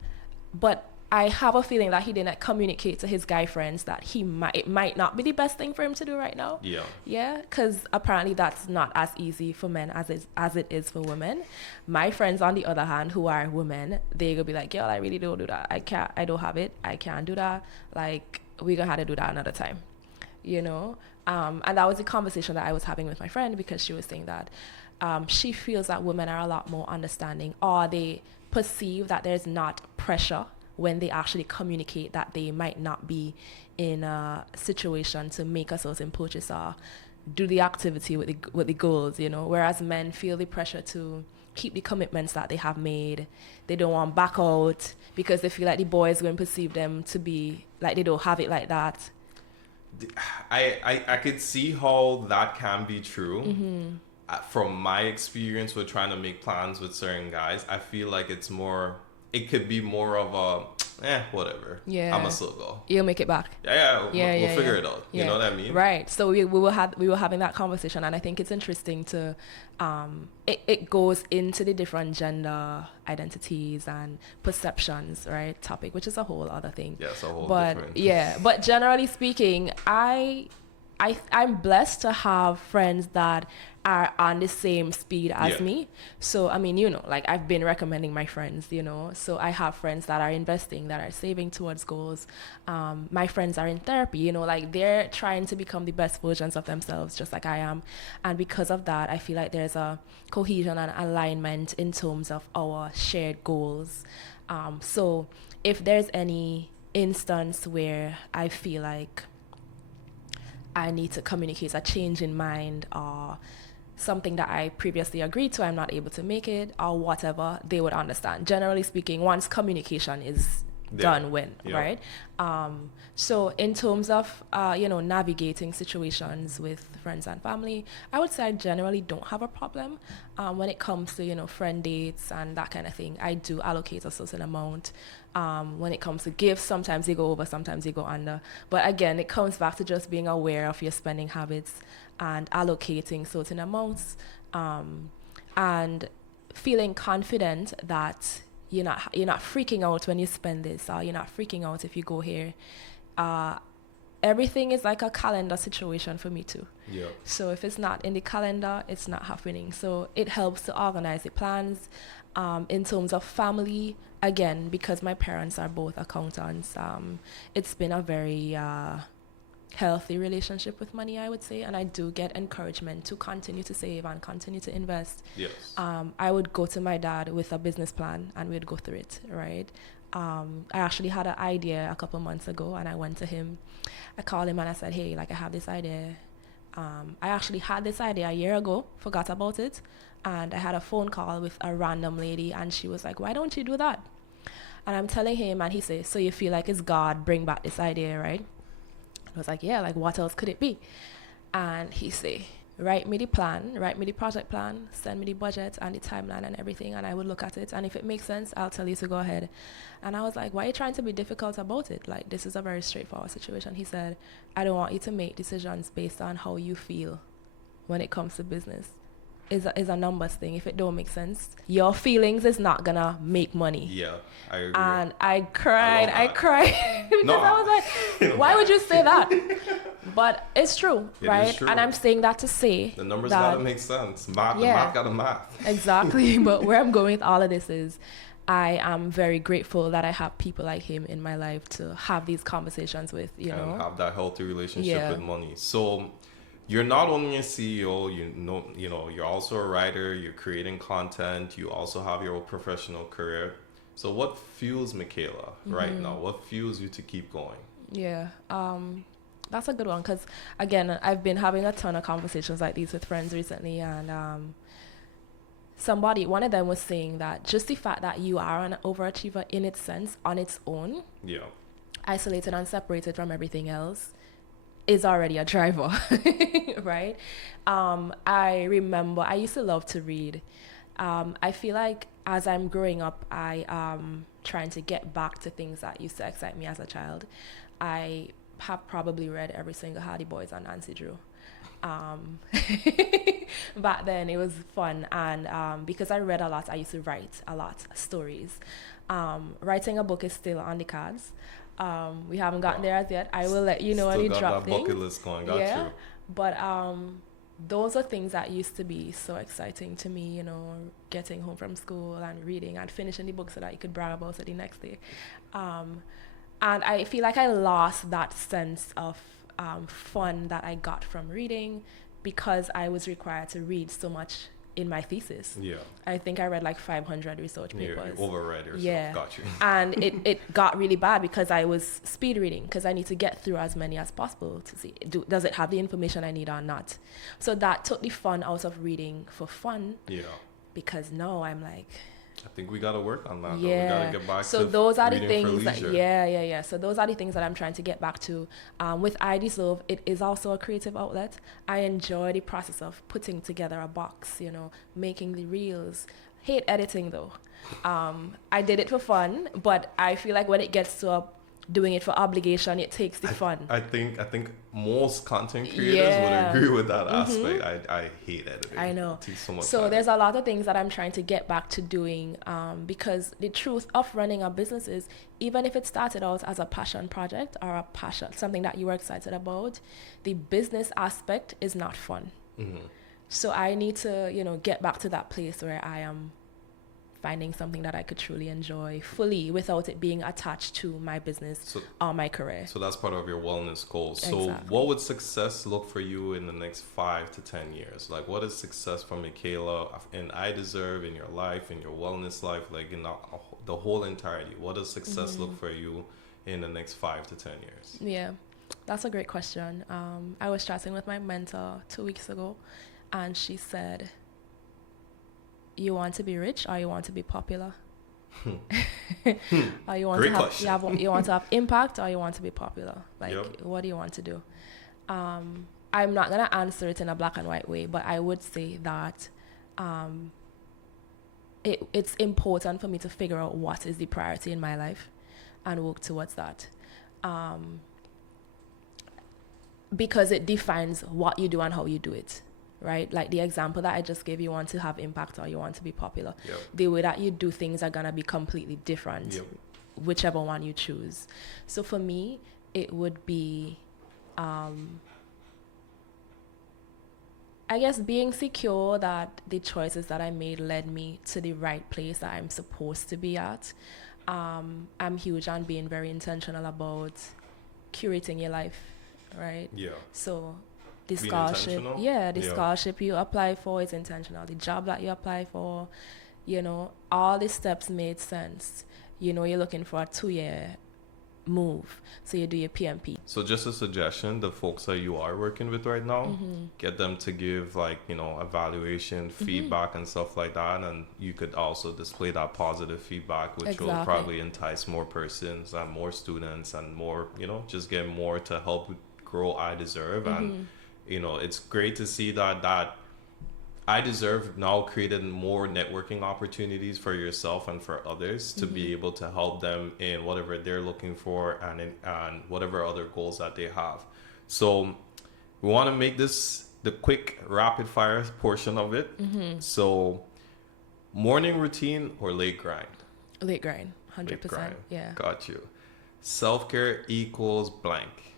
but I have a feeling that he didn't communicate to his guy friends that it might not be the best thing for him to do right now. Yeah. Yeah, because apparently that's not as easy for men as it is for women. My friends, on the other hand, who are women, they go be like, yo, I really don't do that. I don't have it. I can't do that. Like, we're going to have to do that another time. And that was the conversation that I was having with my friend, because she was saying that she feels that women are a lot more understanding, or they perceive that there's not pressure when they actually communicate that they might not be in a situation to make a certain purchase or do the activity with the goals, whereas men feel the pressure to keep the commitments that they have made. They don't want to back out because they feel like the boy is going to perceive them to be like they don't have it like that. I could see how that can be true. From my experience with trying to make plans with certain guys, I feel like it could be more of whatever. Yeah. I'ma still go. You'll make it back. We'll figure it out. You know what I mean? Right. So we were having that conversation, and I think it's interesting to it goes into the different gender identities and perceptions, right? Topic, which is a whole other thing. Yeah, it's a whole different. But but generally speaking, I'm blessed to have friends that are on the same speed as me. So, I mean, like I've been recommending my friends, so I have friends that are investing, that are saving towards goals. My friends are in therapy, like they're trying to become the best versions of themselves, just like I am. And because of that, I feel like there's a cohesion and alignment in terms of our shared goals. So if there's any instance where I feel like I need to communicate a change in mind or something that I previously agreed to, I'm not able to make it or whatever, they would understand. Generally speaking, once communication is done right? So in terms of, navigating situations with friends and family, I would say I generally don't have a problem. When it comes to, friend dates and that kind of thing, I do allocate a certain amount. When it comes to gifts, sometimes they go over, sometimes they go under. But again, it comes back to just being aware of your spending habits and allocating certain amounts, and feeling confident that you're not freaking out when you spend this, or you're not freaking out if you go here. Everything is like a calendar situation for me too. Yeah. So if it's not in the calendar, it's not happening. So it helps to organize the plans. In terms of family, again, because my parents are both accountants, it's been a very healthy relationship with money, I would say, and I do get encouragement to continue to save and continue to invest. Yes. I would go to my dad with a business plan and we'd go through it, right? I actually had an idea a couple months ago, and I went to him. I called him and I said, hey, like I have this idea. I actually had this idea a year ago, forgot about it, and I had a phone call with a random lady, and she was like, why don't you do that? And I'm telling him, and he says, so you feel like it's God bring back this idea, right? I was like, yeah, like what else could it be? And he say, write me the project plan, send me the budget and the timeline and everything, and I would look at it, and if it makes sense, I'll tell you to go ahead. And I was like, why are you trying to be difficult about it? Like, this is a very straightforward situation. He said, I don't want you to make decisions based on how you feel when it comes to business. Is a numbers thing. If it don't make sense, your feelings is not gonna make money. Yeah, I agree. And I cried because I was like, why would you say that? But it's true, right? True. And I'm saying that to say the numbers gotta make sense. The math gotta math. Exactly. But where I'm going with all of this is, I am very grateful that I have people like him in my life to have these conversations with, and have that healthy relationship with money. So you're not only a CEO, you're also a writer, you're creating content, you also have your own professional career. So what fuels Mikhailla right now? What fuels you to keep going? Yeah, that's a good one, because again, I've been having a ton of conversations like these with friends recently, and one of them was saying that just the fact that you are an overachiever in its sense, on its own, isolated and separated from everything else, is already a driver, right? I remember I used to love to read. I feel like as I'm growing up, I am trying to get back to things that used to excite me as a child. I have probably read every single Hardy Boys and Nancy Drew. Back then it was fun, and because I read a lot, I used to write a lot, stories. Writing a book is still on the cards. We haven't gotten there as yet. I will let you know when you drop things. Bucket list going. Got you. But those are things that used to be so exciting to me, getting home from school and reading and finishing the book so that you could brag about it the next day. And I feel like I lost that sense of fun that I got from reading because I was required to read so much in my thesis. Yeah. I think I read like 500 research papers. You overread yourself. Yeah. Got you. And it got really bad because I was speed reading because I need to get through as many as possible to see, does it have the information I need or not? So that took the fun out of reading for fun. Yeah. Because now I'm like, I think we got to work on that. Yeah. We got to get back so to those are the reading things for leisure. Yeah. So those are the things that I'm trying to get back to. With I Deserve, it is also a creative outlet. I enjoy the process of putting together a box, making the reels, hate editing though. I did it for fun, but I feel like when it gets to doing it for obligation, it takes the fun. I think most content creators would agree with that aspect. I hate editing. I know. It takes so much So time. there's a lot of things that I'm trying to get back to doing, because the truth of running a business is, even if it started out as a passion project or a passion, something that you were excited about, the business aspect is not fun. So I need to, get back to that place where I am finding something that I could truly enjoy fully without it being attached to my business or my career. So that's part of your wellness goals. Exactly. So what would success look for you in the next 5 to 10 years? Like, what is success for Mikhailla and I Deserve in your life, in your wellness life, like in the whole entirety? What does success look for you in the next 5 to 10 years? Yeah, that's a great question. I was chatting with my mentor 2 weeks ago, and she said, you want to be rich or you want to be popular? Or you want you want to have impact or you want to be popular? Like, what do you want to do? I'm not going to answer it in a black and white way, but I would say that it's important for me to figure out what is the priority in my life and work towards that. Because it defines what you do and how you do it. Right? Like the example that I just gave, you want to have impact or you want to be popular. The way that you do things are going to be completely different, whichever one you choose. So for me, it would be, I guess, being secure that the choices that I made led me to the right place that I'm supposed to be at. I'm huge on being very intentional about curating your life, right? So the scholarship, scholarship you apply for is intentional. The job that you apply for, all the steps made sense. You're looking for a 2-year move, so you do your PMP. So just a suggestion, the folks that you are working with right now, get them to give evaluation, feedback and stuff like that, and you could also display that positive feedback, which will probably entice more persons and more students and more, just get more to help grow I Deserve. And it's great to see that I Deserve now created more networking opportunities for yourself and for others to be able to help them in whatever they're looking for and whatever other goals that they have. So we want to make this the quick rapid fire portion of it. So morning routine or late grind? Late grind, 100%. Late grind. Yeah. Got you. Self-care equals blank.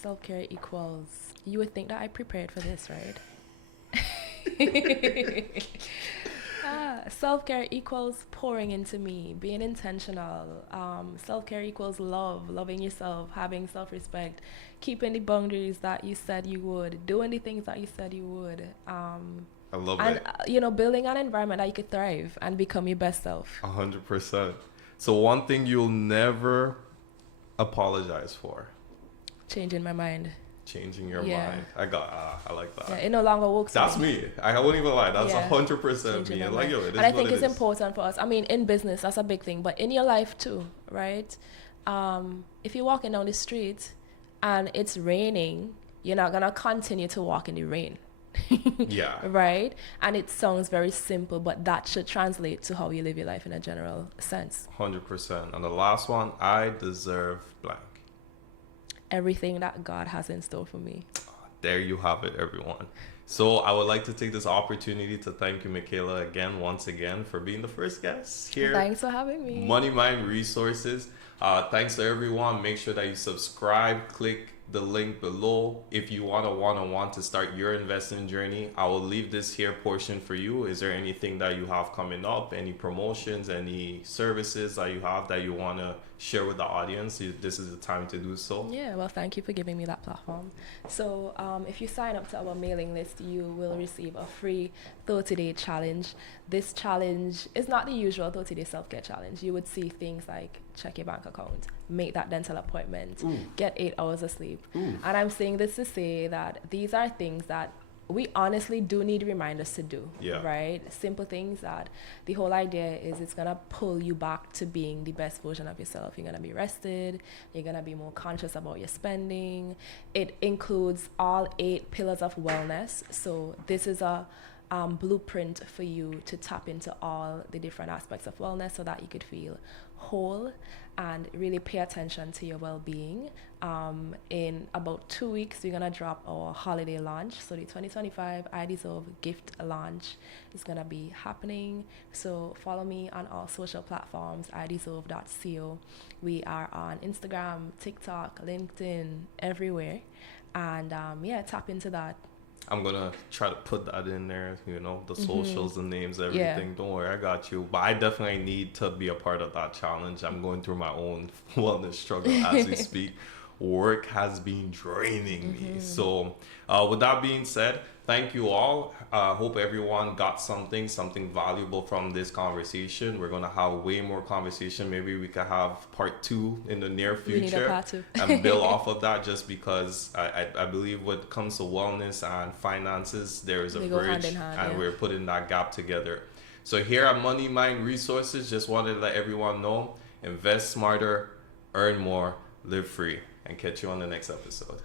Self-care equals, you would think that I prepared for this, right? Self-care equals pouring into me, being intentional. Self-care equals loving yourself, having self-respect, keeping the boundaries that you said you would, doing the things that you said you would. I love it. Building an environment that you could thrive and become your best self. 100%. So one thing you'll never apologize for? Changing my mind. Changing your mind. I like that. Yeah, it no longer works. That's me. I wouldn't even lie. That's 100% me. Like, it is. And I think it's important for us. I mean, in business, that's a big thing, but in your life too, right? If you're walking down the street and it's raining, you're not gonna continue to walk in the rain. Right? And it sounds very simple, but that should translate to how you live your life in a general sense. 100%. And the last one, I deserve blank. Everything that God has in store for me. There you have it, everyone. So I would like to take this opportunity to thank you, Mikhailla, once again, for being the first guest here. Thanks for having me. Money Mind Resources. Thanks to everyone. Make sure that you subscribe, click the link below if you want a one-on-one to start your investing journey. I will leave this here portion for you. Is there anything that you have coming up, any promotions, any services that you have that you want to share with the audience? This is the time to do so. Yeah, well, thank you for giving me that platform. So if you sign up to our mailing list, you will receive a free 30-day challenge. This challenge is not the usual 30-day self-care challenge. You would see things like check your bank account, make that dental appointment, get 8 hours of sleep. And I'm saying this to say that these are things that we honestly do need reminders to do, right? Simple things that the whole idea is it's going to pull you back to being the best version of yourself. You're going to be rested. You're going to be more conscious about your spending. It includes all 8 pillars of wellness. So this is a blueprint for you to tap into all the different aspects of wellness so that you could feel whole and really pay attention to your well-being. In about 2 weeks, we're going to drop our holiday launch. So the 2025 I Deserve gift launch is going to be happening. So follow me on all social platforms, ideserve.co. We are on Instagram, TikTok, LinkedIn, everywhere. And tap into that. I'm gonna try to put that in there, the socials, the names, everything. Yeah. Don't worry, I got you. But I definitely need to be a part of that challenge. I'm going through my own wellness struggle as we speak. Work has been draining me. So with that being said, thank you all. Hope everyone got something valuable from this conversation. We're going to have way more conversation. Maybe we could have part 2 in the near future. We need a part 2. And build off of that, just because I believe when it comes to wellness and finances, there is a bridge, hand in hand, and we're putting that gap together. So here at Money Mind Resources, just wanted to let everyone know, invest smarter, earn more, live free, and catch you on the next episode.